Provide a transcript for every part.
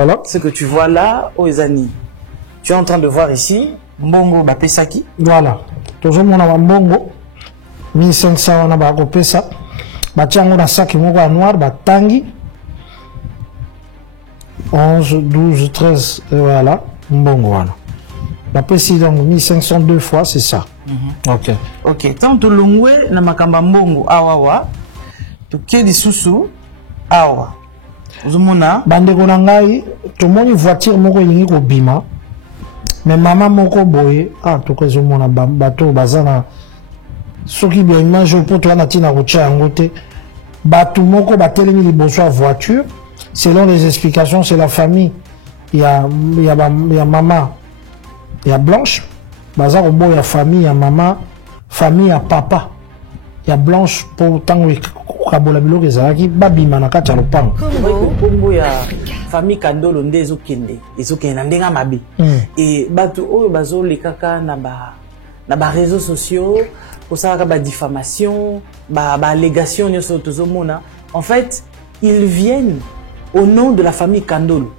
Voilà. Ce que tu vois là, Oezani, tu es en train de voir ici, Mbongo Bapesaki. Voilà. Toujours mon Mbongo, 1500 on a Bakopesa. Batiango na sac moko noir, Batangi. 11, 12, 13, et voilà. Mbongo, voilà. La précision, 1500 deux fois, c'est ça. Ok. Ok. Tant que l'ongwe na makamba mbongo awawa, tu kedi susu awa. Uzumona. Bandeko na ngai, to moni voiture moko yingi ko bima. Mais maman moko boye, to ko zomona bato bazana. Soki bien image pour toi na tina ko tia ngote. Bato moko batelemi liboso a voiture. Selon les explications, c'est la famille. Il y a maman. Il y a Blanche, il y a famille, il y a maman, famille, il y a papa. Il y a Blanche pour tant que Kabolabilo qui est Babima na kati ya lopango. Kongo ya famille Kandolo ndezo kende, ezokende ndenga mabe. Et bato oyo bazo lekaka na ba réseaux sociaux pour ça ba diffamation, ba allégation nyoso tozomona. En fait, ils viennent au nom de la famille Kandolo.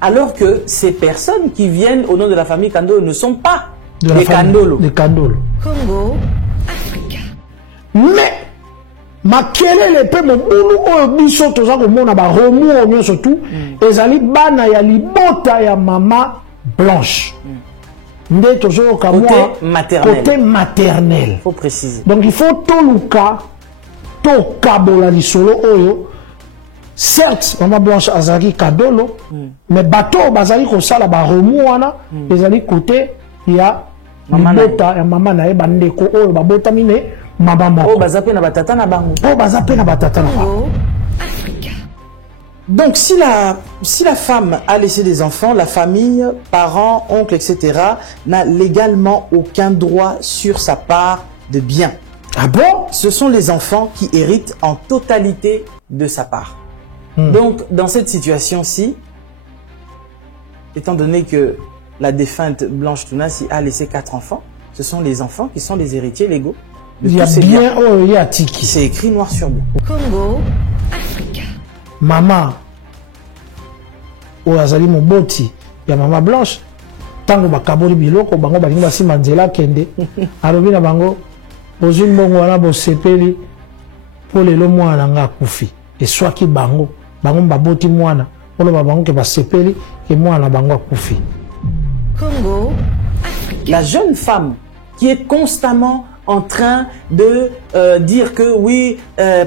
Alors que ces personnes qui viennent au nom de la famille Kandolo ne sont pas des Kandolo. Des Kandolo. Congo, Africa. Mais, makele le pe mon boulou biso toza ko mona ba remou surtout ezali bana ya libota ya mama Blanche. Nde tozo ka côté maternel. Côté maternel. Faut préciser. Donc il faut toluka to kabola lisolo oyo. Certes, maman Blanche azali Kandolo, mais bateau bazali ko sala ba remou wana ezali côté ya libota ya mama na e bandeko oyo babota mine mama moko. Oh bazape na batata na bango. Oh bazape na batata na bango. Africa. Donc si la femme a laissé des enfants, la famille, parents, oncles, etc. n'a légalement aucun droit sur sa part de biens. Ah bon? Ce sont les enfants qui héritent en totalité de sa part. Donc, dans cette situation-ci, étant donné que la défunte Blanche Tounassi a laissé 4 enfants, ce sont les enfants qui sont les héritiers légaux de Il y a tous ces bien biens. il y a tiki. C'est écrit noir sur blanc. Congo, Africa. Maman, o azali moboti ya mama Blanche, tango bakaboli biloko bango balingi basimba nzela kende, alobi na bango, ozwi mbongo wana bosepeli po lelo mwana nga akufi. Et soit ki bango baboti mwana polo bango ke basepeli ke mwana bango akufi. Congo, Africa. La jeune femme qui est constamment en train de dire que oui,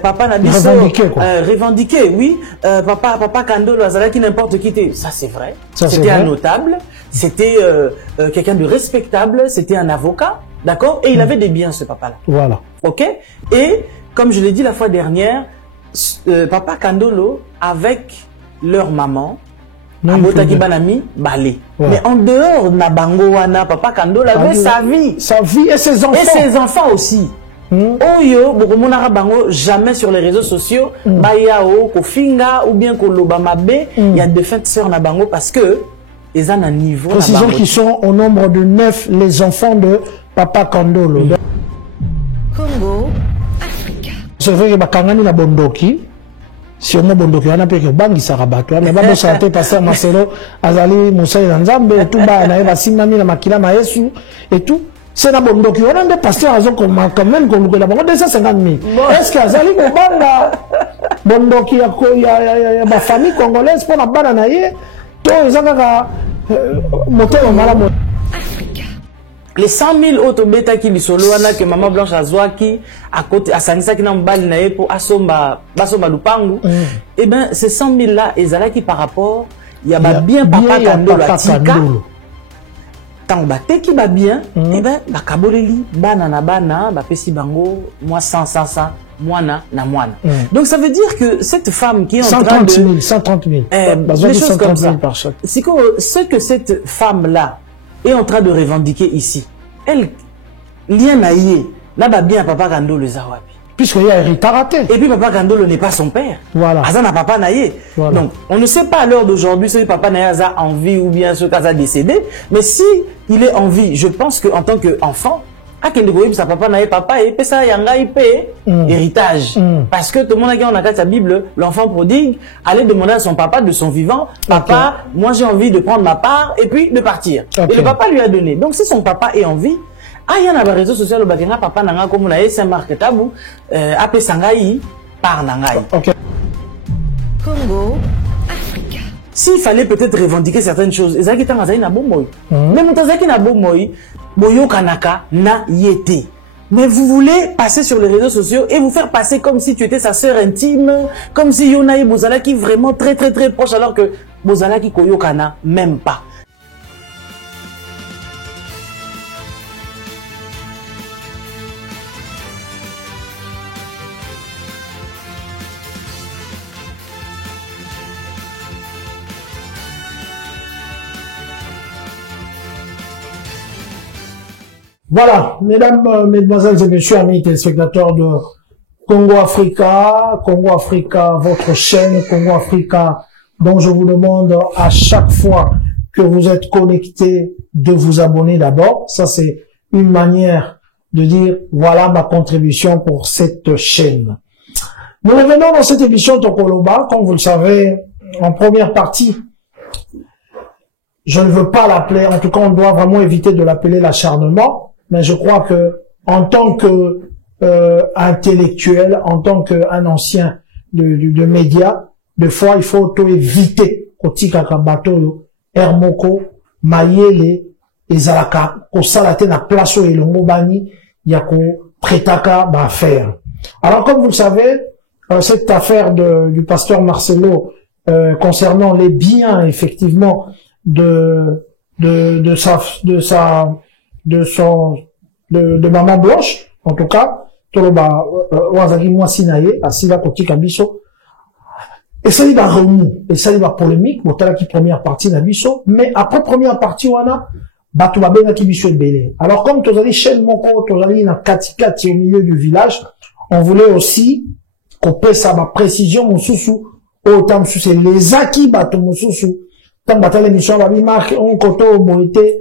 papa n'a biso revendiquer, oui, papa Kandolo azalaki n'importe qui était. Ça c'est vrai. C'était un notable, c'était quelqu'un de respectable, c'était un avocat, d'accord, et il avait des biens ce papa-là. Voilà. Ok. Et comme je l'ai dit la fois dernière, papa Kandolo avec leur maman abotaki banami balé. Mais en dehors na bango wana papa Kandolo avait sa vie et ses enfants. Et ses enfants aussi. Oyo bokomonaka bango jamais sur les réseaux sociaux bayao kofinga ou bien koloba mabe, il y a défuntes sœurs na bango parce que ils ont un niveau. Précisons qu'ils sont au nombre de 9 les enfants de papa Kandolo. Congo, Africa. C'est vrai que bakangani na bondoki. Si on a bondoki wana pe ke bangi sarabato mais ba santé pasteur Marcelo azali musai na nzambe tout ba na eba simami na makila na Yesu et tout c'est na bondoki wana nde pasteur azo quand même qu'on le bango 250 000. Est-ce que azali ko banga bondoki ya ba famille congolaise pour na bana na ye to ezaka moteur malamu. Les 100 000 autres bêta qui lui solo que maman Blanche azwaki à côté à Sanisa qui n'a pas le pour asomba lupangu. Eh ben ces 100 000 là ezala qui par rapport il y a bien papa Kandolo atika tant baté qui va bien eh ben ba kaboleli bana na bana ba pesi bango moi 100 moana na moana. Donc ça veut dire que cette femme qui est en train de 130 000 des choses comme ça. C'est que ce que cette femme là est en train de revendiquer ici. Elle, lien naïe, là-bas bien papa Kandolo les awapi. Puisqu'il y a héritage raté. Et puis papa Kandolo n'est pas son père. Voilà. Azana papa naïe. Voilà. Donc, on ne sait pas à l'heure d'aujourd'hui si papa naïe a en vie ou bien ce cas a décédé. Mais si il est en vie, je pense qu'en tant qu'enfant, akende ko yebisa papa na ye papa et ça yanga ipe héritage parce que tout le monde a dans la Bible l'enfant prodigue allait demander à son papa de son vivant papa moi j'ai envie de prendre ma part et puis de partir et le papa lui a donné donc si son papa est en vie il y a un réseau social au bakenga papa nanga comme na Saint-Marc Tabou apé sangai par nangai Congo, Africa. S'il fallait peut-être revendiquer certaines choses, ezaki tanga zai na bomoy. Même tazaki na bomoy, boyo kanaka na yete. Mais vous voulez passer sur les réseaux sociaux et vous faire passer comme si tu étais sa sœur intime, comme si Yona et Bozalaki vraiment très très très proches alors que Bozalaki koyokana même pas. Voilà, mesdames, mesdemoiselles et messieurs, amis téléspectateurs de Congo Africa, votre chaîne Congo Africa, dont je vous demande à chaque fois que vous êtes connectés de vous abonner d'abord. Ça, c'est une manière de dire, voilà ma contribution pour cette chaîne. Nous revenons dans cette émission Tokoloba, comme vous le savez, en première partie. Je ne veux pas l'appeler, en tout cas, on doit vraiment éviter de l'appeler l'acharnement. Mais je crois que, en tant que intellectuel, en tant qu'un ancien de médias, des fois il faut éviter kotika kabato hermoko mayele ezalaka ko salate na place o elongo bani ya ko pretaka ba affaire. Alors comme vous le savez, cette affaire du pasteur Marcelo concernant les biens effectivement de maman Blanche, en tout cas, toloba wazaki mwasi na ye asila kotika biso. Et ça il va remous, et ça il va polémique, motala qui première partie na biso, mais après première partie wana bato babenga ki biso ebele. Alors comme tozali chaîne moko tozali na katikati au milieu du village, on voulait aussi qu'on pesa ma précision mosusu autant c'est les acquis bato mosusu. Tant batale l'émission va marque on koto moité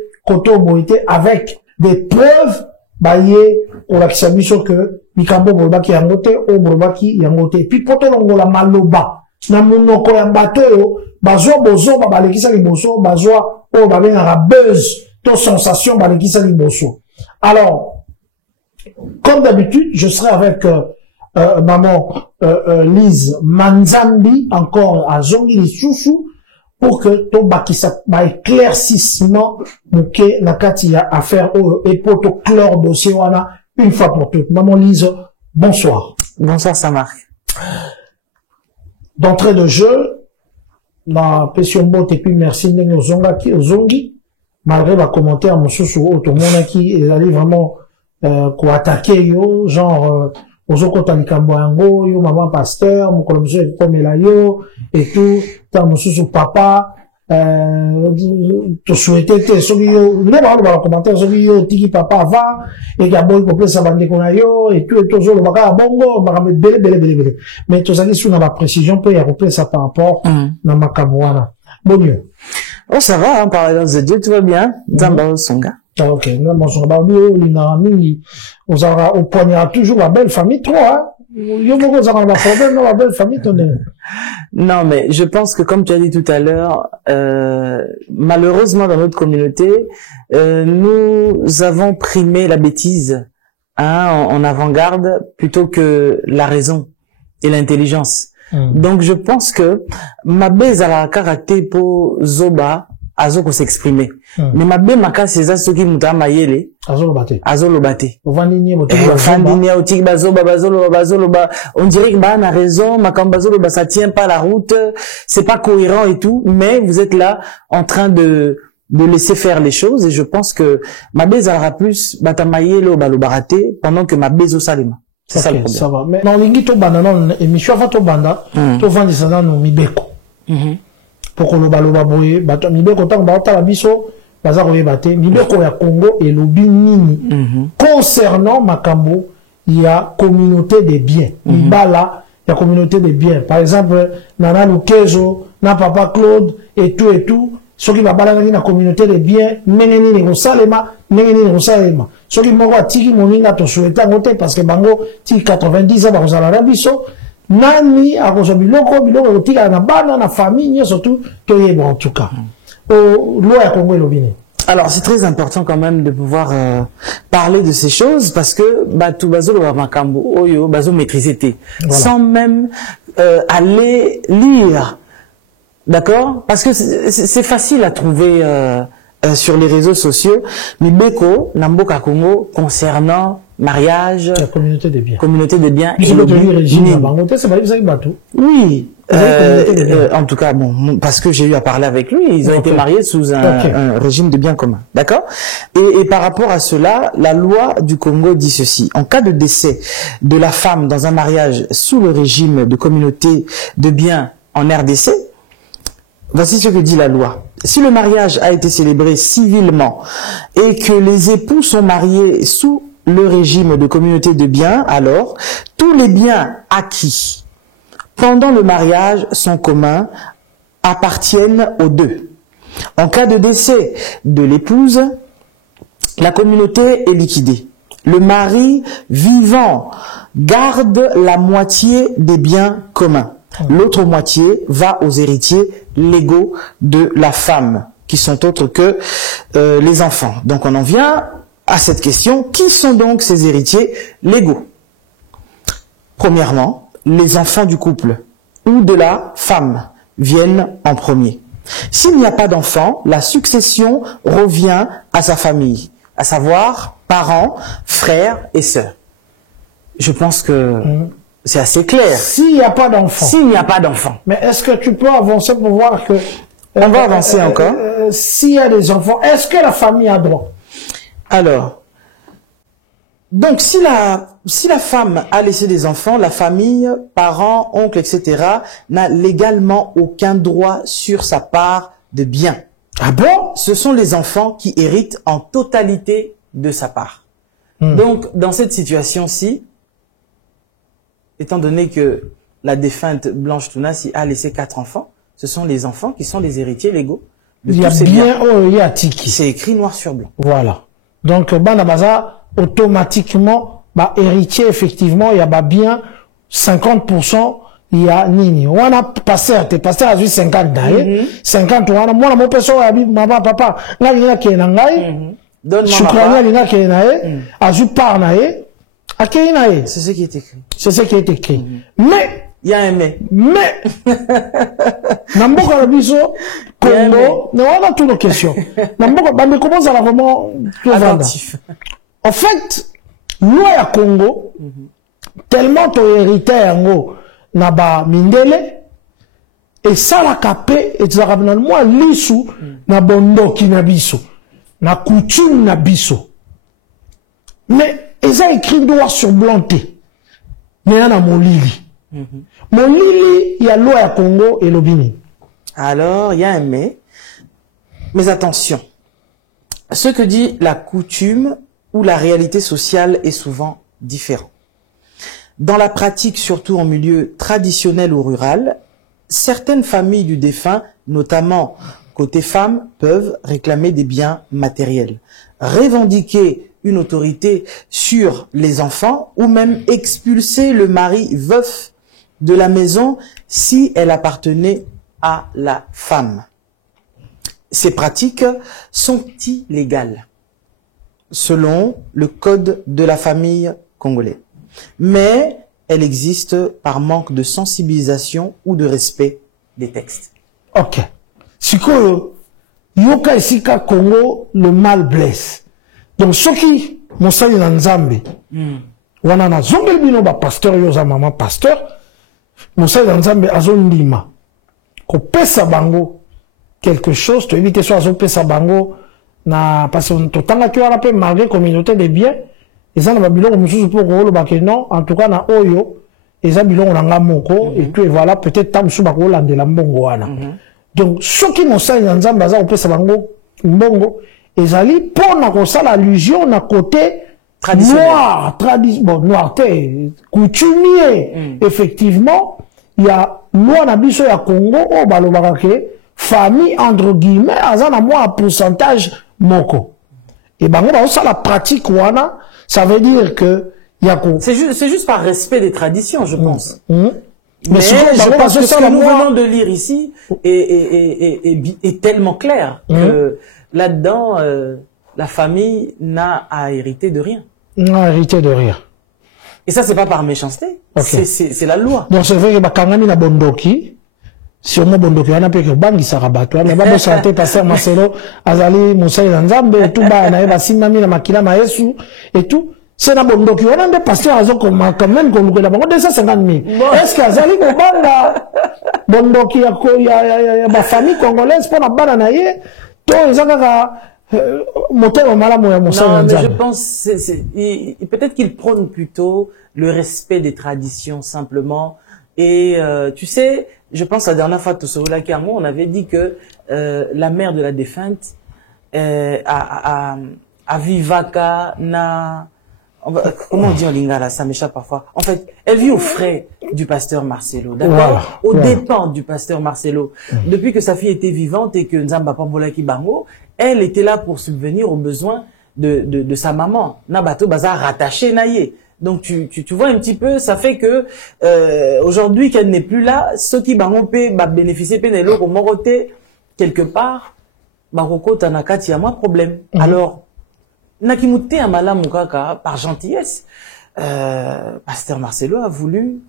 avec des preuves baye pour l'accès que mikambo bolbaki yangote o bolbaki yangote puis poto longola maloba na monoko ya bato yo bazwa bozo ba balekisa liboso bazwa o ba benga buzz to sensation balekisa liboso. Alors comme d'habitude je serai avec maman Lise Manzambi encore à Zongi Lisusu pour que ton bakisa ba éclaircissement muke nakati ya affaire et pour to clore dossier wana une fois pour toutes. Maman Lise, bonsoir. Bonsoir Saint-Marc. D'entrée de jeu, la pression botte et puis merci ndenge ozongi malgré la commentaire mosusu tout le monde qui est allé vraiment ko attaquer yo genre ozokota likambo yango yo maman pasteur mokolo mosusu ekomela yo et tout ta mosusu papa to souhaiter te soki yo nde ba commentaire soki yo tiki papa va et ya boy kopesa bandeko na yo et tout tozoloba kaka bongo makambo bele mais tozali suna ba précision mpe ya kopesa par rapport na makambo wana bonio. Oh ça va hein, par exemple de Dieu tout va bien Nzamba Songa. Ah, ok, non, bon, on va dire, on aura, on poignera toujours la belle famille, toi, hein. La belle famille, non, mais je pense que comme tu as dit tout à l'heure, malheureusement dans notre communauté, nous avons primé la bêtise, hein, en avant-garde plutôt que la raison et l'intelligence. Donc je pense que ma baise à la caractère pour Zoba, azoko s'exprimer. Mais ma bé maka c'est ça ce qui muta mayele. Azolo bate. On dirait que bah, on a raison, makambazolo bah, ça tient pas la route, c'est pas cohérent et tout, mais vous êtes là en train de laisser faire les choses et je pense que ma baise aura plus batamayele au balobarate pendant que ma baise au salima. C'est ça le problème. Ça va. Mais dans l'ingi to banda non émission avant to banda, to vandi ça dans mibeko. Pour que le boye bato mibeko tant ba la biso baza ko yebate mibeko ya Congo et lobi nini concernant makambo il y a communauté des biens bala il y a communauté des biens par exemple nana Lukezo na papa Claude et tout ceux qui va balader la communauté de bien, n'engeni ni rosalema, n'engeni ni rosalema. Ceux qui m'ont tiki moninga to souhaiter à côté parce que bango ti 90 ans ba rosala rabiso, nani a rosa biloko tika na bana na famille surtout to yebo en tout cas. Au loya Congo et l'obine. Alors, c'est très important quand même de pouvoir parler de ces choses parce que tout bazo lo makambo oyo bazo maîtriser sans même aller lire. D'accord? Parce que c'est facile à trouver sur les réseaux sociaux. Mais Beko, Namboka Congo, concernant mariage, la communauté des biens. Communauté des biens. Et oui. En tout cas, bon, parce que j'ai eu à parler avec lui, ils ont été mariés sous un régime de biens communs. D'accord? Et par rapport à cela, la loi du Congo dit ceci. En cas de décès de la femme dans un mariage sous le régime de communauté de biens en RDC, voici ce que dit la loi. Si le mariage a été célébré civilement et que les époux sont mariés sous le régime de communauté de biens, alors tous les biens acquis pendant le mariage sont communs, appartiennent aux deux. En cas de décès de l'épouse, la communauté est liquidée. Le mari vivant garde la moitié des biens communs. L'autre moitié va aux héritiers légaux de la femme, qui sont autres que les enfants. Donc on en vient à cette question, qui sont donc ces héritiers légaux? Premièrement, les enfants du couple ou de la femme viennent en premier. S'il n'y a pas d'enfants, la succession revient à sa famille, à savoir parents, frères et sœurs. Je pense que c'est assez clair. S'il n'y a pas d'enfants. S'il n'y a pas d'enfants. Mais est-ce que tu peux avancer pour voir que... On va avancer encore. S'il y a des enfants, est-ce que la famille a droit? Alors, donc si la femme a laissé des enfants, la famille, parents, oncles, etc. n'a légalement aucun droit sur sa part de biens. Ah bon? Ce sont les enfants qui héritent en totalité de sa part. Donc, dans cette situation-ci, étant donné que la défunte Blanche Tounassi a laissé 4 enfants, ce sont les enfants qui sont les héritiers légaux de tous ces biens. Il y a tiki. C'est écrit noir sur blanc. Voilà. Donc, Banabaza, automatiquement, héritier, effectivement, il y a bien 50%, il y a nini. On a passé à 50 d'ailleurs. 50, on a, moi, mon personne, ma papa, là, il y a qui est nangaï. Je crois qu'il y a qui est naïe. A ju par naïe. A qui est naïe. C'est ce qui est écrit. C'est ce qui est écrit. Mais, il y a un mais. Mais, Namboka Rabiso, Congo, on a toutes nos questions. Namboka, mais comment ça va vraiment, attentif. En fait, nous à Congo, tellement ton hérité en gros, naba mindele, et ça la capé, et tu as ramené moi l'issou, na bondo ki na biso, na coutume na biso. Mais, ils ont écrit noir sur blanté. Mais il y a mon lili. Mon lili, il y a l'eau à Congo et l'obini. Alors, il y a un mais. Mais attention. Ce que dit la coutume ou la réalité sociale est souvent différent. Dans la pratique, surtout en milieu traditionnel ou rural, certaines familles du défunt, notamment côté femmes, peuvent réclamer des biens matériels, revendiquer une autorité sur les enfants ou même expulser le mari veuf de la maison si elle appartenait à la femme. Ces pratiques sont illégales selon le code de la famille congolais. Mais elles existent par manque de sensibilisation ou de respect des textes. Ok. Sikoyo, yoka isika Congo, le mal blesse. Donc, ceux qui, mon salut dans Nzambe, wana na zongel bino ba pasteur yoza maman pasteur, mon salut dans Nzambe azon lima. Ko pesa bango quelque chose, to éviter soit azon pesa bango, na, parce que totanga tu ala pe malgré communauté de biens, et ça na biloko mususu pour ko ba ke non, en tout cas na oyo, et ça biloko na nga moko, et puis voilà, peut-être tam su ba ko lande la mbongo wana. Donc, ceux qui mon salut dans Nzambe azon pesa bango, mbongo, ezali pour na kosala allusion na côté noir, noir coutumier. Effectivement, il y a loi na biso ya Congo o balobaka ke famille entre guillemets aza na moi un pourcentage moko et bango ba ça la pratique wana ça veut dire que c'est juste par respect des traditions, je pense. Mais je pense que ce que nous venons de lire ici est tellement clair que là-dedans, la famille n'a à hériter de rien. N'a hérité de rien. Et ça, c'est pas par méchanceté. Okay. C'est la loi. Donc, c'est vrai que Bakangami na bondoki, si on a bondoki, on a pu que bangi sarabato, on a pas de santé, passer Marcelo, Azali, Moussa et Nzambe, tout bas, on a eu Simami, la makila, Maesu, et tout. C'est na bondoki, on a des pasteurs quand même qu'on nous a 250 000. Est-ce qu'Azali, Banga, bondoki, il y a ma famille congolaise pour la bananaye, toi, ils ont non, mais je pense peut-être qu'il prône plutôt le respect des traditions simplement. Et tu sais, je pense la dernière fois on avait dit que la mère de la défunte a vivaka na comment on dit en lingala, ça m'échappe parfois. En fait, elle vit aux frais du pasteur Marcelo, d'accord, aux dépens du pasteur Marcelo. Depuis que sa fille était vivante et que Nzamba Pambolaki Bango, elle était là pour subvenir aux besoins de sa maman. Nabato Bazar rattaché naïe. Donc tu vois un petit peu, ça fait que aujourd'hui qu'elle n'est plus là, ceux qui Bango peut bénéficier pénélo au moroté quelque part, Baroko Tanakati a moins problème. Alors Nakimute Amala Mukaka, par gentillesse, pasteur Marcelo a voulu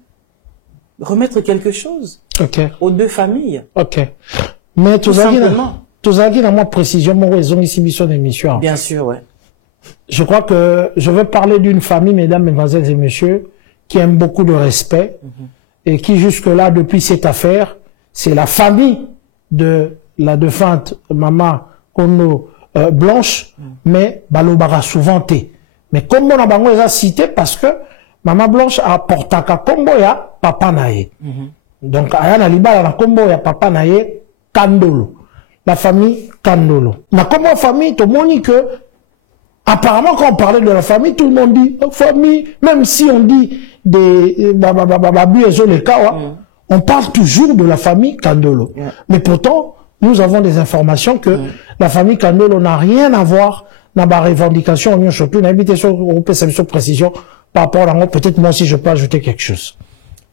remettre quelque chose aux deux familles. Mais tout simplement. Tout ça qui dans ma précision, mon raison ici mission d'émission. Bien sûr, ouais. Je crois que je vais parler d'une famille, mesdames, mesdemoiselles et messieurs, qui aime beaucoup de respect et qui jusque-là, depuis cette affaire, c'est la famille de la défunte maman Kono Blanche, mais Balobara souvent té. Mais comme on a bango les a cité parce que maman Blanche a portaka kombo ya papa nae. Donc ayana libala na kombo ya papa nae Kandolo. La famille Kandolo. Mais comme famille, tout le monde dit que, apparemment, quand on parlait de la famille, tout le monde dit, famille, même si on dit des, on parle toujours de la famille Kandolo. Mais pourtant, nous avons des informations que la famille Kandolo n'a rien à voir dans la revendication, surtout, une invitation européenne, sur précision, par rapport à peut-être moi aussi je peux ajouter quelque chose.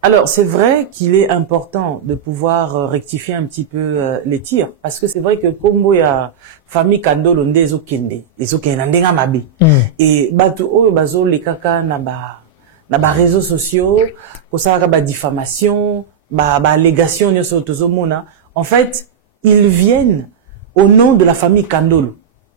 Alors, c'est vrai qu'il est important de pouvoir rectifier un petit peu les tirs, parce que c'est vrai que Kombo ya famille Kandolo nde ezokende ndenga mabe. Et batu oyo bazo le kaka na ba réseaux sociaux, ko sala ba diffamation, ba allégation nyoso tozomona. En fait, ils viennent au nom de la famille Kandolo.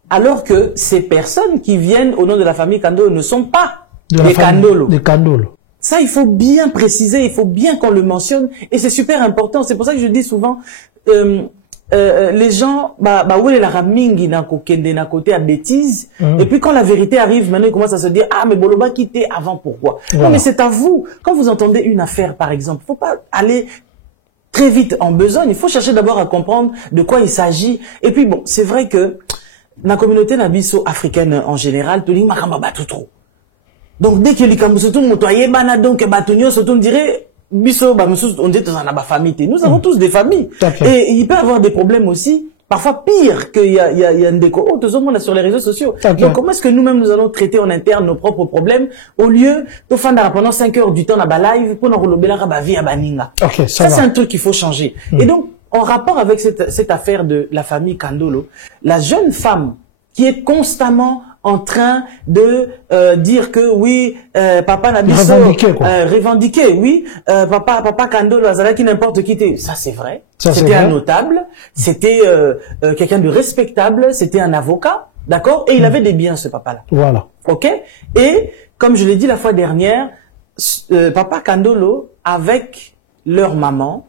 Alors que ces personnes qui viennent au nom de la famille Kandolo ne sont pas des Kandolo. Des Kandolo. Ça, il faut bien préciser, il faut bien qu'on le mentionne, et c'est super important. C'est pour ça que je dis souvent, les gens, où est la ramingi na kokende na côté à bêtise, et puis quand la vérité arrive, maintenant ils commencent à se dire, ah, mais Boloba quitté avant, pourquoi? Non, mais c'est à vous. Quand vous entendez une affaire, par exemple, faut pas aller très vite en besogne, il faut chercher d'abord à comprendre de quoi il s'agit. Et puis bon, c'est vrai que, la communauté nabiso africaine en général, tout le monde m'a tout trop. Donc, dès que les Kambusotou motoyé, donc, Batunio, on dirait, Bisso, on dit, dans la famille. Nous avons tous des familles. Et il peut y avoir des problèmes aussi, parfois pire qu'il y a un déco. Oh, tout le monde sur les réseaux sociaux. Donc, comment est-ce que nous-mêmes, nous allons traiter en interne nos propres problèmes, au lieu de faire pendant 5 heures du temps dans la live, pour nous rouler la vie à Baninga. Ça, c'est un truc qu'il faut changer. Et donc, en rapport avec cette affaire de la famille Kandolo, la jeune femme qui est constamment en train de dire que oui, papa n'a revendiqué, oui, papa Kandolo Azalaki n'importe qui. Ça c'est vrai. C'était un notable, c'était quelqu'un de respectable, c'était un avocat, d'accord, et il avait des biens ce papa-là. Voilà. Ok. Et comme je l'ai dit la fois dernière, papa Kandolo avec leur maman.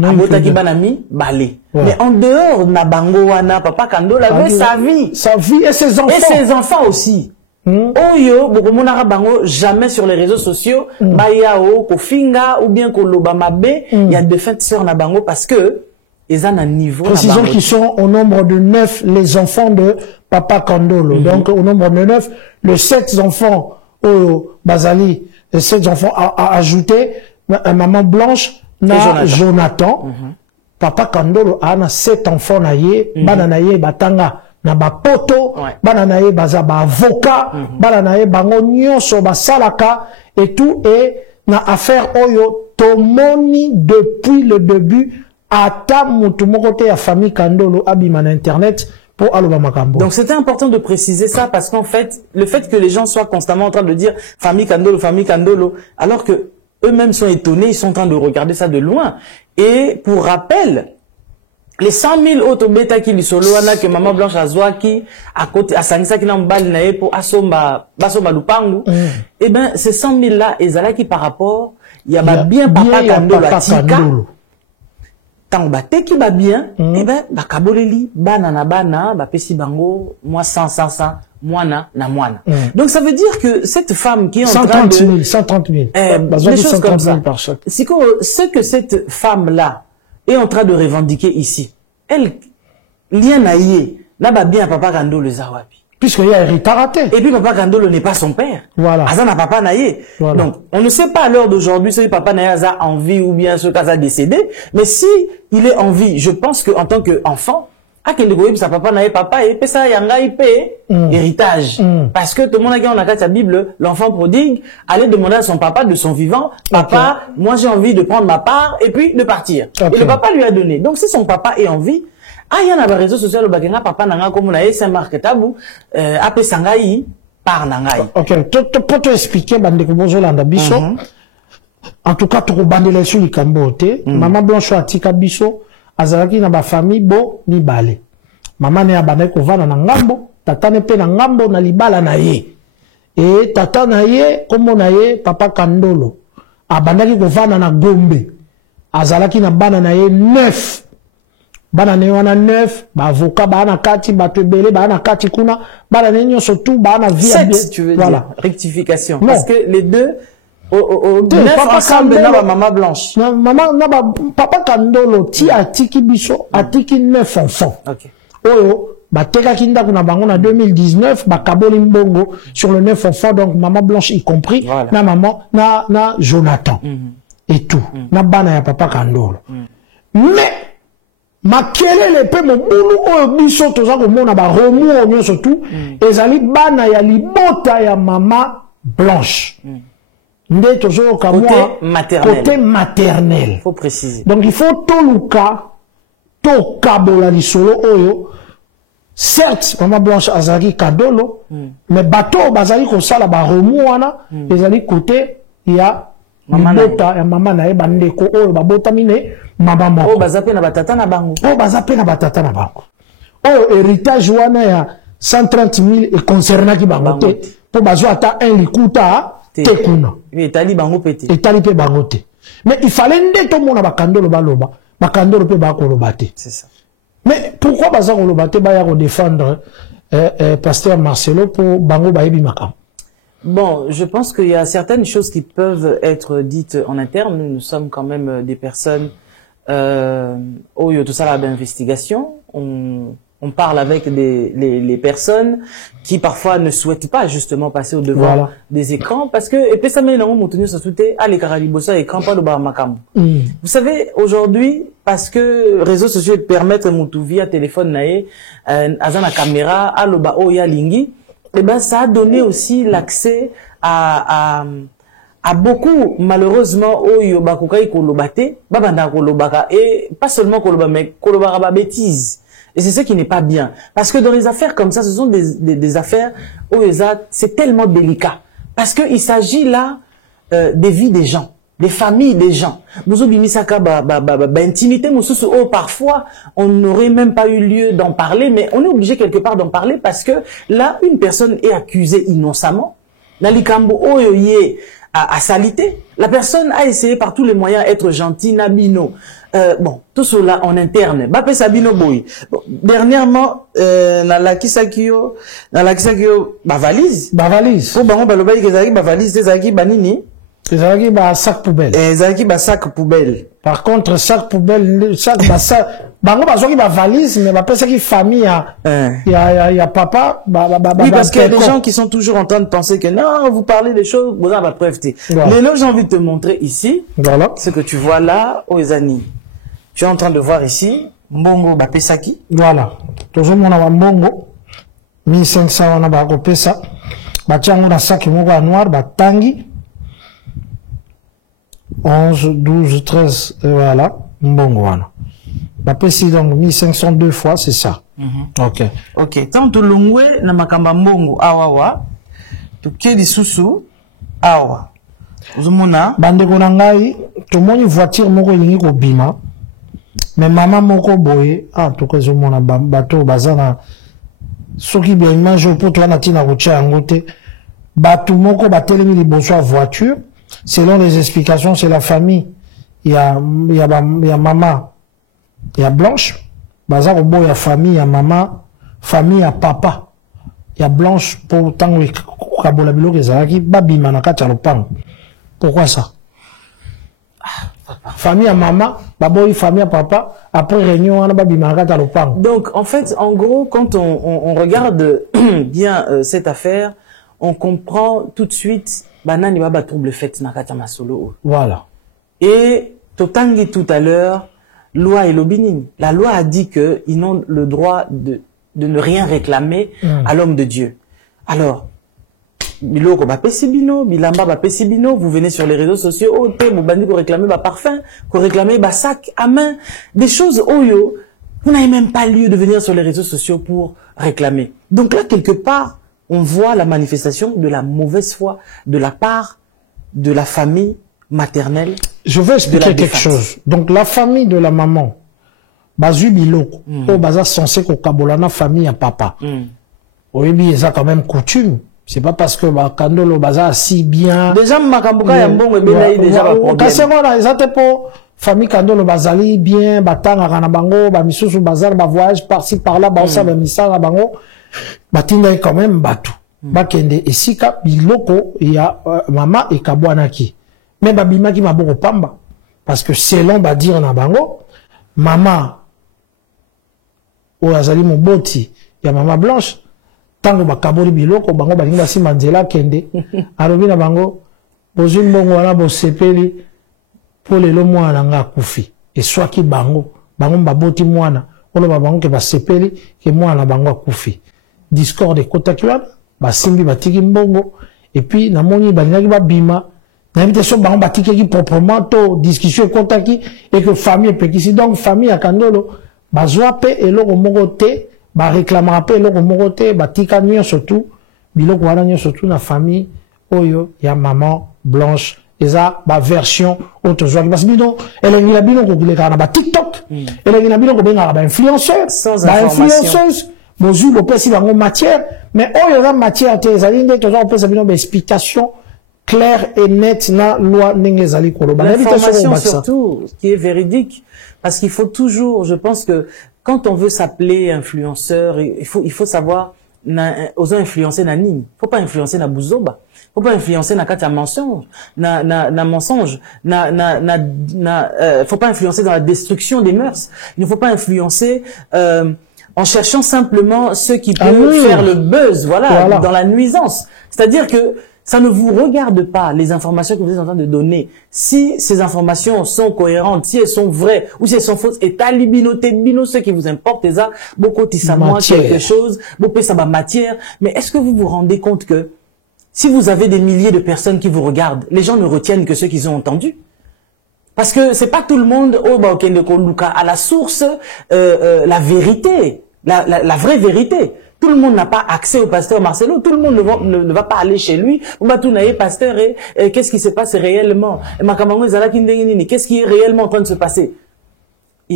Abotaki banami balé. Mais en dehors na bango wana papa Kandolo avait sa vie et ses enfants. Et ses enfants aussi. Oyo bokomona bango jamais sur les réseaux sociaux bayao kofinga ou bien koloba mabe, il y a deux fêtes sœurs na bango parce que ils ont un niveau. Précisons qu'ils sont au nombre de 9 les enfants de papa Kandolo. Donc au nombre de 9, les 7 enfants au Bazali, les 7 enfants à ajouter maman Blanche na Jonathan. papa Kandolo a 7 enfants na ye, bana na ye batanga na bapoto, bana na ye baza ba avocat, bana na ye bango nyonso basalaka et tout et na affaire oyo tomoni depuis le début ata mutu moko te ya famille Kandolo abima na internet pour aloba makambo. Donc c'était important de préciser ça parce qu'en fait, le fait que les gens soient constamment en train de dire famille Kandolo, alors que eux-mêmes sont étonnés, ils sont en train de regarder ça de loin. Et pour rappel, les 100 000 autres bêta qui lisolo wana que maman Blanche azwaki à côté à sangisa qui n'a mbali na ye pour basomba lupangu, et ben ces 100 000 là ezala qui par rapport il y a bien papa Kandolo atika tant bateki ba bien et ben ba kaboleli bana na bana ba pesi bango moi 100 moana na moana. Donc ça veut dire que cette femme qui est en train de 130 000 des choses comme ça, c'est que ce que cette femme là est en train de revendiquer ici, elle lien na yé na ba bien papa Kandolo zawapi puisque il y a héritage raté. Et puis papa Kandolo n'est pas son père. Voilà. Azana papa naïe. Voilà. Donc on ne sait pas à l'heure d'aujourd'hui si papa naïe a en vie ou bien ce cas a décédé, mais si il est en vie, je pense que en tant qu'enfant, à quel niveau sa papa naïe papa et ça yanga il paye héritage. Parce que tout le monde a dit on a la Bible, l'enfant prodigue allait demander à son papa de son vivant, papa, moi j'ai envie de prendre ma part et puis de partir. Et le papa lui a donné. Donc si son papa est en vie, il y a un réseau social où papa nanga comme na Saint-Marc Tabou après sangai par nangai. OK, pour te expliquer bandeko bozolanda biso. En tout cas to bandela sur le Cambote, maman Blanche atika biso azalaki na ba famille bo mibale. Maman ne abana ko vana na ngambo, tata ne pe na ngambo na libala na ye. Et tata na ye comme na ye papa Kandolo. Abandaki ko vana na Gombe. Azalaki na bana na ye 9. Bana ne wana 9, ba avocat ba na kati ba tebele ba na kati kuna, bana ne nyo surtout ba na vie 7, tu veux dire rectification. Non. Parce que les deux au 9 ensemble na ba maman Blanche. Maman na ba papa Kandolo ti atiki biso atiki 9 enfants. OK. Oyo ba teka kinda kuna bango na 2019 ba kaboli mbongo sur le 9 enfants donc maman Blanche y compris na maman na Jonathan et tout. Na bana ya papa Kandolo. Mais makelele pe mobulu oyo biso toza komona ba romu onyo surtout ezali bana ya libota ya mama Blanche. Nde tozo ka côté maternel. Faut préciser. Donc il faut toluka to kabola lisolo oyo. Certes mama Blanche azali Kandolo mais bato bazali ko sala ba romu wana ezali côté ya libota ya mama na e bandeko oyo babota mine mama moko. Oh bazape na batata na bango. Oh bazape na batata na bango. Oh héritage wana ya 130 000 et concernant ki bango te. Po bazwa ata un likuta te kuna. Etali bango pété. Etali pe bango te. Mais il fallait nde to mona bakandolo baloba. Bakandolo pe bakoloba te. C'est ça. Mais pourquoi baza koloba te ba ya ko défendre pasteur Marcelo pour bango bayebi makam? Bon, je pense qu'il y a certaines choses qui peuvent être dites en interne. Nous sommes quand même des personnes où il y a tout ça d'investigation. On parle avec les personnes qui parfois ne souhaitent pas justement passer au devant des écrans parce que et puis ça mène mon tenu sur tout les caralibosa écran pas de baramakam. Vous savez aujourd'hui parce que réseaux sociaux permettent mutu via téléphone naé azana caméra aloba oya lingi et ben ça a donné aussi l'accès à beaucoup malheureusement oyo bakokai kolobate babanda kolobaka et pas seulement koloba mais kolobaka ba bêtises. Et c'est ce qui n'est pas bien. Parce que dans les affaires comme ça, ce sont des affaires où c'est tellement délicat. Parce qu'il s'agit là des vies des gens, des familles des gens. Intimité, parfois, on n'aurait même pas eu lieu d'en parler, mais on est obligé quelque part d'en parler parce que là, une personne est accusée innocemment. Nalikambo oyoye à salité. La personne a essayé par tous les moyens d'être gentille, nabino. Bon, tout cela en interne. Bape Sabino Boy. Bon, dernièrement, na la kisakio, ba valise. Ba valise. Pour bango balobai kezaki ba valise, ezaki banini. Ezaki ba sac poubelle. Ezaki ba sac poubelle. Par contre, sac poubelle, sac ba sac. Bango bazaki ba valise, mais ba pesa ki famille ya papa, oui, parce qu'il y a des gens qui sont toujours en train de penser que non, vous parlez des choses, vous avez la preuve. Mais là, j'ai envie de te montrer ici, ce que tu vois là, aux Ezani. Tu es en train de voir ici, Mbongo Bapesaki. Voilà. Toujours mon Mbongo. 1500 wana bakopesa. Batiango na sac moko ya noir, batangi. 11, 12, 13, et voilà. Mbongo wana. Bapesi donc 1500 deux fois, c'est ça. Ok. Ok. Tant to longwe na makamba Mbongo awawa. To kedi susu awa. Ozomona. Bandeko na ngai, tomoni voiture moko elingi kobima. Mais maman moko boye, to kozomona bato bazana soki bien image pour toi na tina rocha yango te. Bato moko batelemi liboso ya voiture. Selon les explications, c'est la famille. Il y a maman, il y a Blanche. Baza kobo ya famille, il y a maman, famille, il y a papa. Il y a Blanche pour tango kabola biloko ezalaki babima na kati ya lopango. Pourquoi ça? Famille à maman, baboy famille à papa, après réunion on a babima na kati ya lopango. Donc en fait, en gros, quand on regarde bien cette affaire, on comprend tout de suite banani baba trouble fait na kati ya masolo. Voilà. Et totangi tout à l'heure, loi et l'obinin. La loi a dit que ils n'ont le droit de ne rien réclamer à l'homme de Dieu. Alors, biloko ba pesibino, bilamba ba pesibino, vous venez sur les réseaux sociaux, oh te mo bandi ko réclamer ba parfum, ko réclamer ba sac à main, des choses oyo, vous n'avez même pas lieu de venir sur les réseaux sociaux pour réclamer. Donc là quelque part, on voit la manifestation de la mauvaise foi de la part de la famille maternelle. Je vais expliquer quelque chose. Donc la famille de la maman, bazu biloko, baza censé ko kabolana famille à papa. Oui, mais ça quand même coutume. C'est pas parce que Kandolo baza si bien. Déjà makambuka ya mbongo ebelayi déjà ba problème. Kasi ngona ezate po famille Kandolo bazali bien, batanga kana bango, ba misusu bazala ba voyage par-ci par-là, ba osa ba misala bango. Batinda quand même batu. Bakende esika biloko ya mama et kabwanaki. Mais babima ki maboko pamba parce que selon ba dire na bango, maman o azali moboti ya mama Blanche. Tango bakaboli biloko bango balinga si manzela kende alobi na bango bozwi mbongo wana bosepeli po lelo mwana nga akufi eswaki bango baboti mwana oloba bango ke basepeli ke mwana bango akufi discorde ekotaki wana basimbi batiki mbongo et puis namoni balingaki babima nayebi so bango batikaki proprement to discussion ekotaki et que famille epekisi donc famille ya Kandolo bazwa pe eloko moko te ba réclamera pe eloko moko te batika nyonso tu biloko wana nyonso tu na famille oyo ya maman Blanche eza ba version autre joie parce que bino elengi na bino ko kileka na ba TikTok elengi na bino ko benga ba influenceur ba influenceuse bozu bo pesi bango matière mais oyo na matière te ezali nde to za pesa bino ba explication claire et nette na loi ndenge ezali koloba l'information surtout qui est véridique parce qu'il faut toujours, je pense que quand on veut s'appeler influenceur, il faut savoir aux influencer na nini. Faut pas influencer na buzoba. Faut pas influencer na kati ya mensonge, na mensonge, faut pas influencer dans la destruction des mœurs. Il ne faut pas influencer en cherchant simplement ceux qui peuvent faire le buzz, voilà, dans la nuisance. C'est-à-dire que ça ne vous regarde pas, les informations que vous êtes en train de donner. Si ces informations sont cohérentes, si elles sont vraies, ou si elles sont fausses, et talibino, ce qui vous importe, c'est ça, beaucoup de moi quelque chose, beaucoup ça matière. Mais est-ce que vous vous rendez compte que, si vous avez des milliers de personnes qui vous regardent, les gens ne retiennent que ceux qu'ils ont entendus? Parce que c'est pas tout le monde, à la source, la vérité, la vraie vérité. Tout le monde n'a pas accès au pasteur Marcelo. Tout le monde ne va pas aller chez lui. Pasteur, et qu'est-ce qui se passe réellement? Qu'est-ce qui est réellement en train de se passer?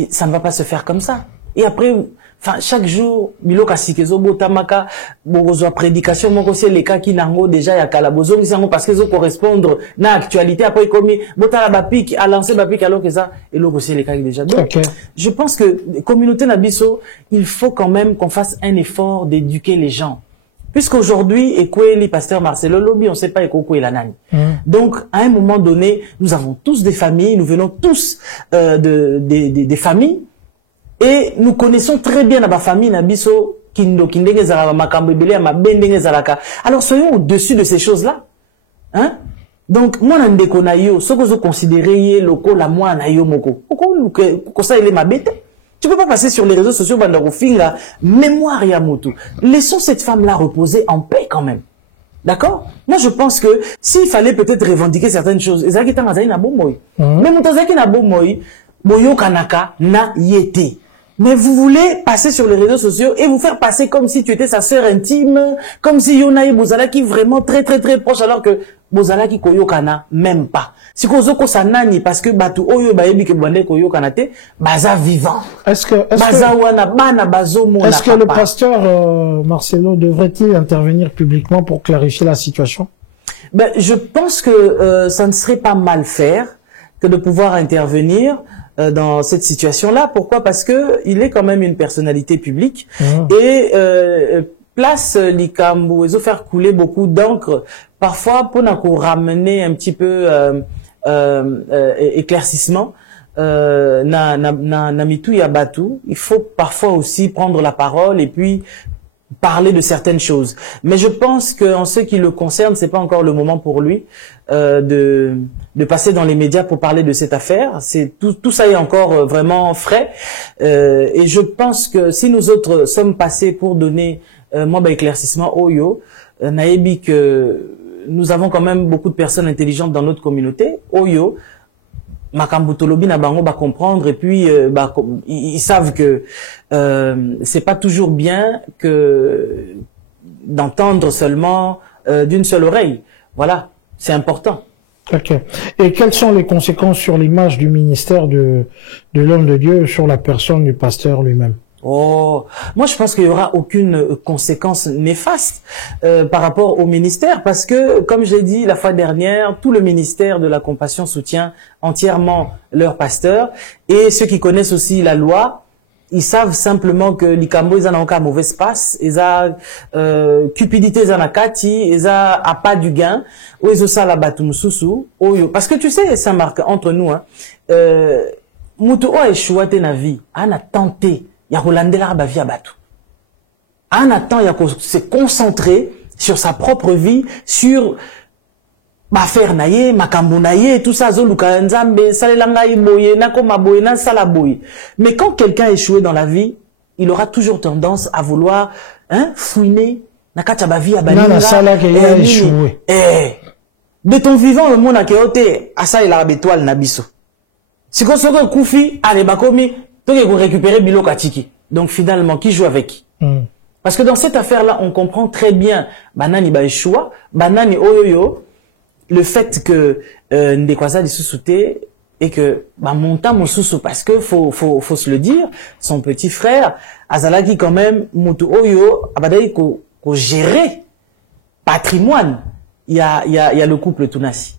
Ça ne va pas se faire comme ça. Et après, enfin, chaque jour, biloka sikezo botamaka, bozo prédication, mon conseil, les cas qui n'ango déjà ya kalabozo, parce qu'ils correspondre na actualité, après comme botala bapik, à lancer bapik alors que ça, et l'autre aussi les cas déjà. Donc, je pense que, communauté Nabiso, il faut quand même qu'on fasse un effort d'éduquer les gens. Puisqu'aujourd'hui, Ekweli, pasteur Marcelo Lobby, on ne sait pas Ekoko et la nani. Donc, à un moment donné, nous avons tous des familles, nous venons tous des familles, et nous connaissons très bien la famille Nabiso, Kindo, Kindenge Zalaka, Makambo Ebele, Mabendenge Zalaka. Alors, soyons au-dessus de ces choses-là. Hein? Donc, moi, ndeko na yo, ce que je considère loko la moi na yo moko. Pourquoi ça il est ma bête? Tu peux pas passer sur les réseaux sociaux bandarofinga mémoire ya moto. Laissons cette femme-là reposer en paix quand même. D'accord? Moi, je pense que s'il fallait peut-être revendiquer certaines choses, ezaki tangazai na bomoy. Mais moutazaki na bomoy, boyo kanaka na yete. Mais vous voulez passer sur les réseaux sociaux et vous faire passer comme si tu étais sa sœur intime, comme si Yonaï Bozalaki vraiment très très très proche, alors que Bozalaki koyokana même pas. Si kozoko sanani parce que batu oyo baebi ke bande koyokana te, baza vivant. Est-ce que le pasteur Marcelo devrait-il intervenir publiquement pour clarifier la situation? Ben, je pense que ça ne serait pas mal faire que de pouvoir intervenir dans cette situation-là. Pourquoi? Parce que il est quand même une personnalité publique et place likambo et faire couler beaucoup d'encre parfois pour nous ramener un petit peu éclaircissement na mitu ya batu. Il faut parfois aussi prendre la parole et puis parler de certaines choses. Mais je pense qu'en ce qui le concerne, c'est pas encore le moment pour lui de passer dans les médias pour parler de cette affaire. C'est tout ça est encore vraiment frais. Et je pense que si nous autres sommes passés pour donner éclaircissement Oyo, naebi que nous avons quand même beaucoup de personnes intelligentes dans notre communauté. Oyo, Makambutolobi na bango va comprendre et puis ils savent que c'est pas toujours bien que d'entendre seulement d'une seule oreille. Voilà, c'est important. Ok. Et quelles sont les conséquences sur l'image du ministère de l'homme de Dieu sur la personne du pasteur lui-même? Oh, moi je pense qu'il y aura aucune conséquence néfaste par rapport au ministère parce que, comme je l'ai dit la fois dernière, tout le ministère de la Compassion soutient entièrement leur pasteur et ceux qui connaissent aussi la loi, ils savent simplement que likambo ils ont un mauvais passe, ils ont cupidité ils ont kati, ils ont à pas du gain, ou ils ont ça la batumususu, parce que tu sais ça marque entre nous hein, mutu o échoué na vie, on a tenté il y a Rolandela ba vie à Batou. En attendant, il y a se concentrer sur sa propre vie, sur ma faire naye, ma kambo naye, tout ça, zoluka nzambe, salelanga iboye, nakoma boye, na salaboye. Mais quand quelqu'un est échoué dans la vie, il aura toujours tendance à vouloir, fouiner, nakacha ba vie à baninga. De ton vivant, le monde a kéoté, asa il a bétoile nabiso. Si qu'on se koufi, allez bakomi, donc ils vont récupérer Bilo Katiki. Donc finalement, qui joue avec qui? Parce que dans cette affaire-là, on comprend très bien banani ba échoua, banani oyoyo, le fait que Ndekwaza di sousouté et que monta mon sousou parce que faut se le dire, son petit frère Azalaki quand même mutu oyo abadai ko gérer patrimoine. Il y a le couple Tunasi.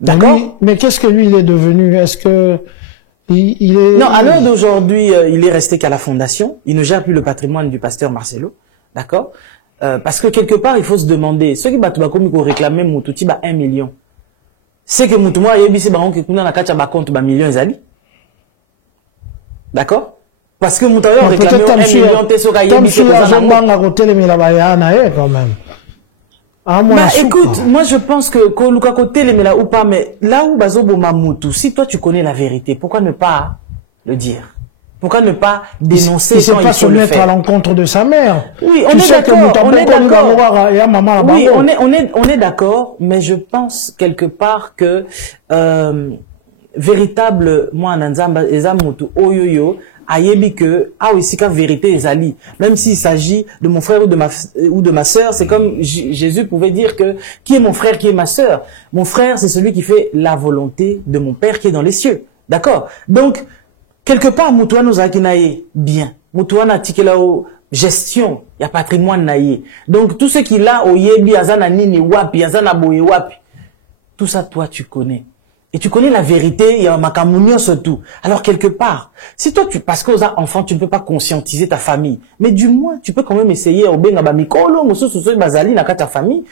D'accord? Mais qu'est-ce que lui il est devenu? Est-ce que il est... Non, à l'heure d'aujourd'hui, il est resté qu'à la fondation. Il ne gère plus le patrimoine du pasteur Marcelo. D'accord? Parce que quelque part, il faut se demander, ceux qui battent comme ils réclament Moutouti 1 million. C'est que Moutouma et Ebisi Baron qui kuna na kacha ba compte ba millions zali. D'accord? Parce que Moutayo réclame 1 million tesoka Ebisi quand même. Écoute, moi je pense que Luka Kote les mela ou pas, mais là où Bazobo Mamoutou, si toi tu connais la vérité, pourquoi ne pas le dire? Pourquoi ne pas dénoncer quand il faut le faire? Il ne se mettre à l'encontre de sa mère. Oui, on est d'accord. Oui, on est d'accord, mais je pense quelque part que véritable moi Nanzamba Ezamutu Oyoyo ayebi que aussi la vérité est ali, même s'il s'agit de mon frère ou de ma sœur, c'est comme Jésus pouvait dire que qui est mon frère, qui est ma sœur? Mon frère, c'est celui qui fait la volonté de mon Père qui est dans les cieux. D'accord? Donc quelque part Moutouana nous naye bien. Moutouana tikelao gestion, il y a patrimoine naye. Donc tout ce qu'il a au yebi azana nini wapi, azana boye wapi. Tout ça toi tu connais. Et tu connais la vérité, il y a makamounio surtout. Alors quelque part, si toi parce que aux enfants tu ne peux pas conscientiser ta famille, mais du moins tu peux quand même essayer au benga bamikolo, mususu bazali na ta famille,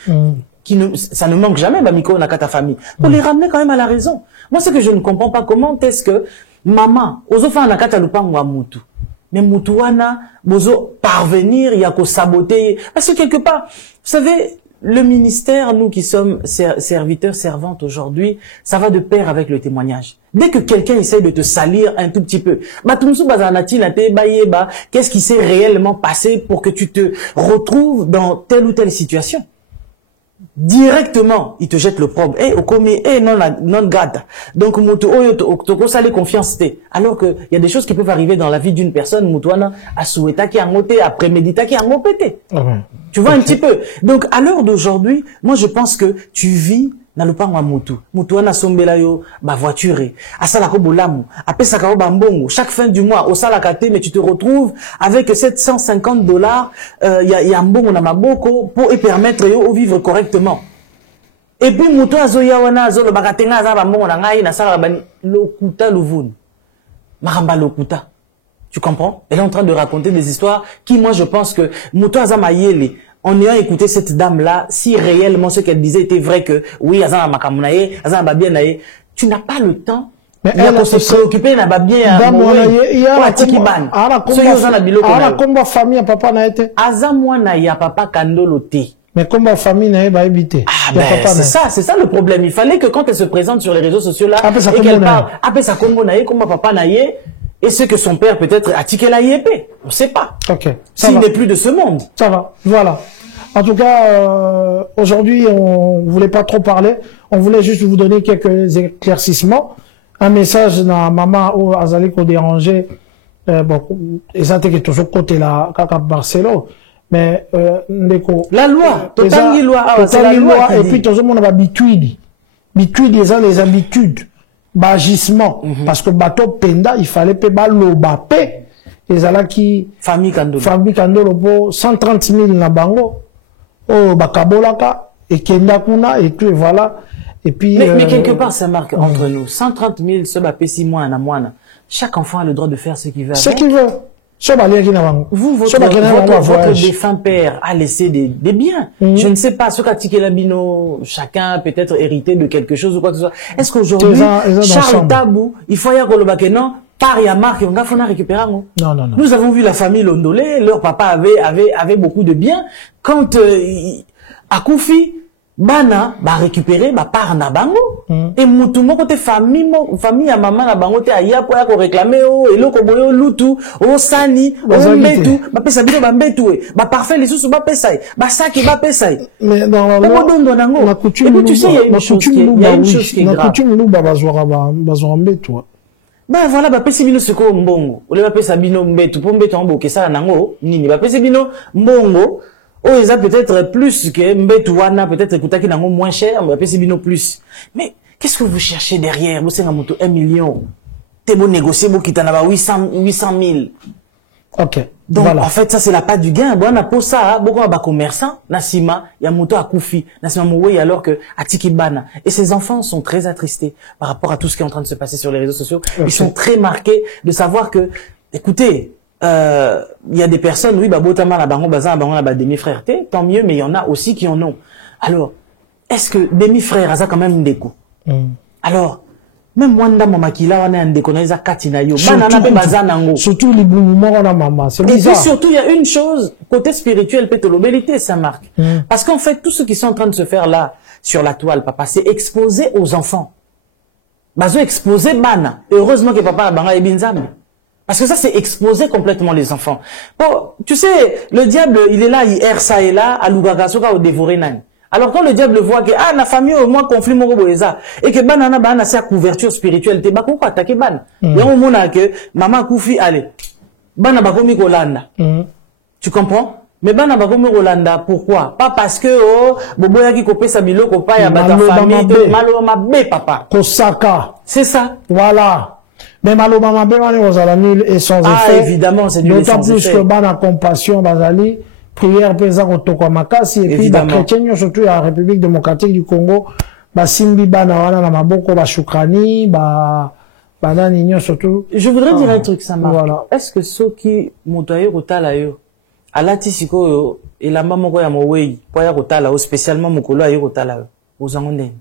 ça ne manque jamais bamikolo na ta famille, pour les ramener quand même à la raison. Moi ce que je ne comprends pas, comment est-ce que maman ozofa na kata lupango wa mutu, mais mutuana bozo parvenir il y a ko saboter, parce que quelque part, vous savez, le ministère, nous qui sommes serviteurs, servantes aujourd'hui, ça va de pair avec le témoignage. Dès que quelqu'un essaye de te salir un tout petit peu, qu'est-ce qui s'est réellement passé pour que tu te retrouves dans telle ou telle situation? Directement, il te jette l'opprobre. Non grata. Donc, ça les confiance. Alors que il y a des choses qui peuvent arriver dans la vie d'une personne, Moutouana, a souhaité qui a moté, a prémédité qui a pété. Tu vois un petit peu. Donc, à l'heure d'aujourd'hui, moi, je pense que tu vis dans le pango Moutou. Moutouana sombela yo, ba voiture. Asala ko bolamu. Apesa ka ba mbongo. Chaque fin du mois, au salakate, mais tu te retrouves avec $750, y a mbongo na maboko pour permettre yo de vivre correctement. Et puis, Moutou azoya wana azolo bakatenga za ba mbongo na ngai na sala ba lokuta luvun. Maramba lokuta. Tu comprends? Elle est en train de raconter des histoires qui, moi, je pense que Moutou azama yele, en ayant écouté cette dame-là, si réellement ce qu'elle disait était vrai que, oui, azama makamunaye, azama babienaye, tu n'as pas le temps de se préoccuper na babien ya tikiban. Ala komba famille papa na été. Azamwa na ya papa kandolo te. Mais comment famille n'a pas évité? Ah ben, c'est ça le problème. Il fallait que quand elle se présente sur les réseaux sociaux là, et qu'elle parle, après sa Congo naïe, comment papa naïe, et ce que son père peut-être a tiqué la yépé. On sait pas. Ok. S'il n'est plus de ce monde. Ça va. Voilà. En tout cas, aujourd'hui, on voulait pas trop parler. On voulait juste vous donner quelques éclaircissements. Un message na maman ou azali ko déranger. Bon, ils ont été toujours côté là, kaka Barcelone. Mais, la loi, total loi, c'est la loi, et puis, tout le monde a habitude. Habitude, les habitudes. Bagissement. Parce que bateau penda, il fallait payer l'obapé. Les ala qui, famille Kandolo, pour 130 000 na bango. Oh, bakabolaka, et kenda kuna, et tout, et voilà. Et puis, mais quelque part, ça marque entre nous. 130 000, ce bapé 6 mois, na moine. Chaque enfant a le droit de faire ce qu'il veut. Ce qu'il veut. Vous, votre défunt père a laissé des biens. Je ne sais pas, ce qu'a tiqué l'abino, chacun peut-être hérité de quelque chose ou quoi que ce soit. Est-ce qu'aujourd'hui, Charles Tabou, il faut y avoir le baquet, non? Par ya marque, on va récupérer. Non. Nous avons vu la famille Londolé, leur papa avait beaucoup de biens. Quand, à Koufi, Bana, récupérer, part na bango. Et moutumo côté famille à maman na bango te aya pour ya réclamer et loko boyo lutu, sani, mbetu, pesa bino mbetu parfait les sous pesa, saki pesa. Mais dans la coutume, et puis tu sais il y a une chose qui est grave. Coutume nous bazwara mbetu. Voilà, pesa bino seko mbongo. Ole pesa bino mbetu, pour mbetu en bokesa nango, nini pesa bino mbongo. Oh, ils ont peut-être plus que Mbetouana, peut-être Koutaki n'a moins cher, mais Pessibino plus. Mais qu'est-ce que vous cherchez derrière? Vous savez, 1 million. T'es beau négocier, vous qui t'en avez 800 000. Ok. Donc, voilà. En fait, ça, c'est la patte du gain. Bon, on a pour ça, beaucoup de commerçants, Nassima, il y a Mouto à Koufi, Nassima Moué, alors que à Tikibana. Et ces enfants sont très attristés par rapport à tout ce qui est en train de se passer sur les réseaux sociaux. Okay. Ils sont très marqués de savoir que, écoutez, il y a des personnes, oui, botama la bango bazan, la demi-frère, tant mieux, mais il y en a aussi qui en ont. Alors, est-ce que demi-frère, ça quand même des coups? Alors, même Wanda Mamakila, on a un déconné, ça katina yo. Surtout les mouvements, on a maman. Et puis surtout, il y a une chose, côté spirituel, pétolobélité, ça marque. Parce qu'en fait, tout ce qui sont en train de se faire là, sur la toile, papa, c'est exposer aux enfants. Bazo exposer bana. Heureusement que papa a banga et binzam. Parce que ça, c'est exposer complètement les enfants. Bon, tu sais, le diable, il est là, il erre ça et là, à l'ougagasoka au dévorer nani. Alors quand le diable voit que, la famille, au moins, conflit mon boeza, et que banana, c'est la couverture spirituelle, t'es bako quoi attaquer ban. Il y a un moment que, maman koufi, allez, bana bakomi kolanda. Tu comprends? Mais bana bakomi kolanda, pourquoi? Pas parce que, boboya ki kopé sa bilo kopa ya bata famille, malo mabé, papa. Kosaka. C'est ça. Voilà. Mais malheureusement, on est nul et sans effet. Évidemment, c'est nul et sans effet. D'autant plus que bana compassion, bazali, prière pesa kotoko makasi, et puis, chrétiens, surtout la République démocratique du Congo, simbi bana wana na maboko, shukrani, bana nignon surtout. Je voudrais dire un truc, Samar. Voilà. Est-ce que ceux qui moutayo kotala yo, alati siko yo, et la maman ko ya mowei, poya kotala yo, spécialement mokolo ayo kotala yo, aux angondens?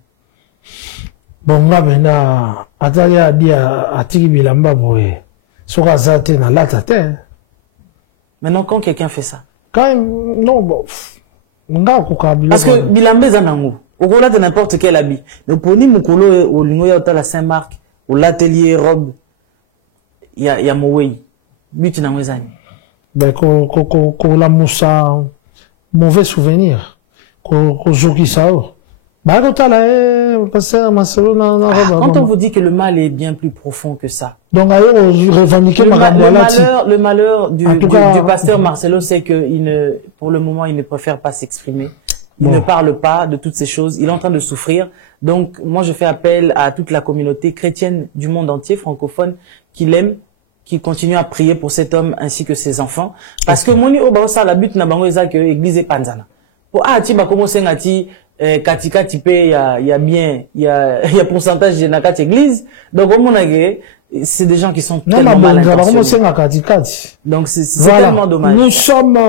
Bon, bena, atali a dit à Tiki Bilamba boye, soka zate na lata te. Maintenant, quand quelqu'un fait ça? Quand même, non, bon. Parce que Bilambe Zanango, au cours de n'importe quel habit. Donc pour nous, Mukolo, au Lingoya, au la Saint-Marc, au l'atelier robe, il y a Moué. But na Mwezani. Ben, la moussa, mauvais souvenir. Zoki Sao. Quand on vous dit que le mal est bien plus profond que ça. Donc, le malheur du pasteur Marcelo, c'est que pour le moment, il ne préfère pas s'exprimer. Il ne parle pas de toutes ces choses. Il est en train de souffrir. Donc, moi, je fais appel à toute la communauté chrétienne du monde entier, francophone, qui l'aime, qui continue à prier pour cet homme ainsi que ses enfants. Parce que moni obaosa la but na bango eza que église et panzana. Pour ba commencer ngati katika tipe il y a pourcentage de nakat église. Donc au mona c'est des gens qui sont tellement mal intentionnés. Donc c'est tellement dommage. Nous sommes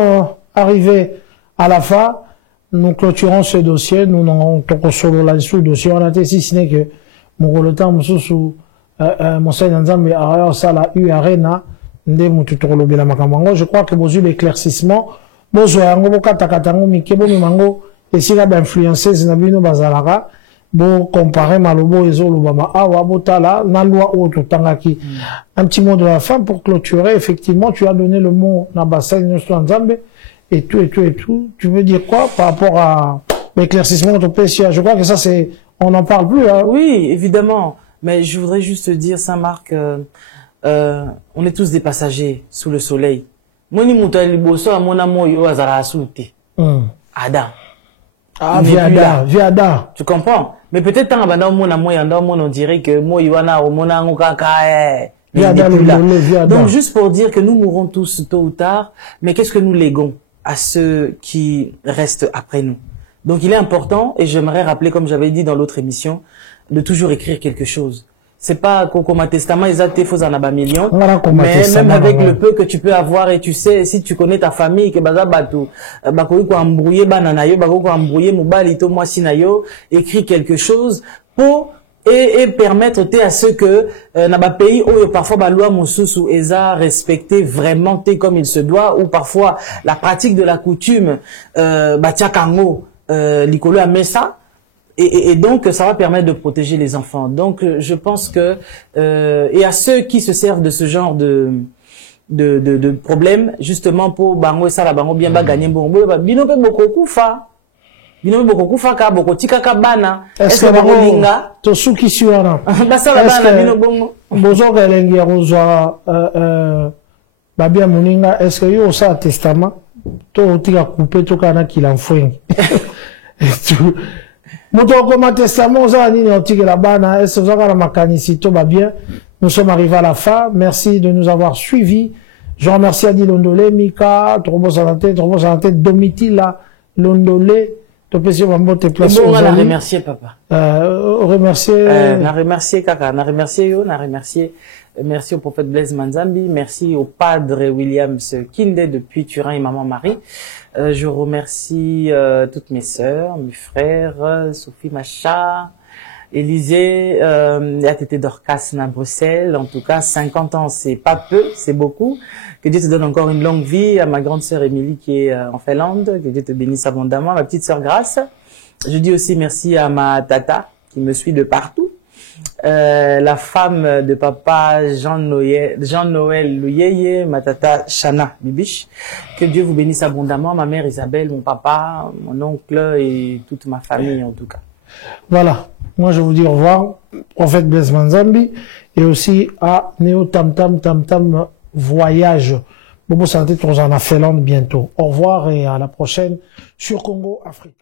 arrivés à la fin. Nous clôturons ce dossier. Nous n'avons pas solo là-dessus dossier. On a été si ce n'est que mon le temps sous Monseigneur Nzambe a ça la arena nde mututolo bela makambango. Je crois que vous avez l'éclaircissement. Bozo yango bokata katango mikebo mimango esika ba influenceuse na bino bazalaka bo comparer malobo ezolo bama awa botala na loi auto tangaki. Un petit mot de la fin pour clôturer. Effectivement, tu as donné le mot na Monseigneur Nzambe et tout. Tu veux dire quoi par rapport à l'éclaircissement de PCA? Je crois que ça c'est on n'en parle plus hein. Oui, évidemment. Mais je voudrais juste dire, Saint-Marc, on est tous des passagers sous le soleil. Moni mutali boso amona moyo azara asute. Ada. Ah, viada. Tu comprends? Mais peut-être tant abanda mona moyo on dirait que moyo wana omona ngokaka viada. Donc juste pour dire que nous mourrons tous tôt ou tard, mais qu'est-ce que nous léguons à ceux qui restent après nous? Donc il est important, et j'aimerais rappeler, comme j'avais dit dans l'autre émission, de toujours écrire quelque chose. C'est pas Kokoma Testament, ils ont faux en abas millions. Mais même avec le peu que tu peux avoir, et tu sais, si tu connais ta famille, que baza batou, bako ko embrouiller bananayo, bako ko embrouiller mobalito moi sinayo, écris quelque chose pour et permettre à ceux que na ba pays où parfois ba loi mususu eza respecté vraiment comme il se doit, ou parfois la pratique de la coutume ba tiakango likolo a messa. Et donc, ça va permettre de protéger les enfants. Donc, je pense que et à ceux qui se servent de ce genre de problèmes, justement pour bango ça la bango bien gagner bon bino pe beaucoup ka boko tika ka bana est-ce que bango linga to suki siwana basa la bana bino bongo bozo galengi rozwa babia muninga est-ce que yo ça testament to tika couper to kana kilamfwengi Moto testament, nous sommes arrivés à la fin. Merci de nous avoir suivis. Je remercie Adi Londolé, Mika, Trobos-Santé, Domitila, Londolé. Bon, on a remercié, papa. Remercier. On a remercié, Kaka. On a remercié, yo. On a remercié. Merci au prophète Blaise Manzambi. Merci au padre Williams Kinde depuis Turin et maman Marie. Je remercie toutes mes sœurs, mes frères, Sophie Macha, Élisée, ATT Dorcas à Bruxelles. En tout cas, 50 ans, c'est pas peu, c'est beaucoup. Que Dieu te donne encore une longue vie. À ma grande sœur Émilie qui est en Finlande. Que Dieu te bénisse abondamment. Ma petite sœur Grace. Je dis aussi merci à ma tata qui me suit de partout. La femme de papa Jean-Noël Louyeye, ma tata Chana Bibiche. Que Dieu vous bénisse abondamment, ma mère Isabelle, mon papa, mon oncle et toute ma famille en tout cas. Voilà, moi je vous dis au revoir, prophète Blaise Manzambi, et aussi à Néo Tam Tam Voyage. Bobo Santé, on en a Finlande bientôt. Au revoir et à la prochaine sur Congo Afrique.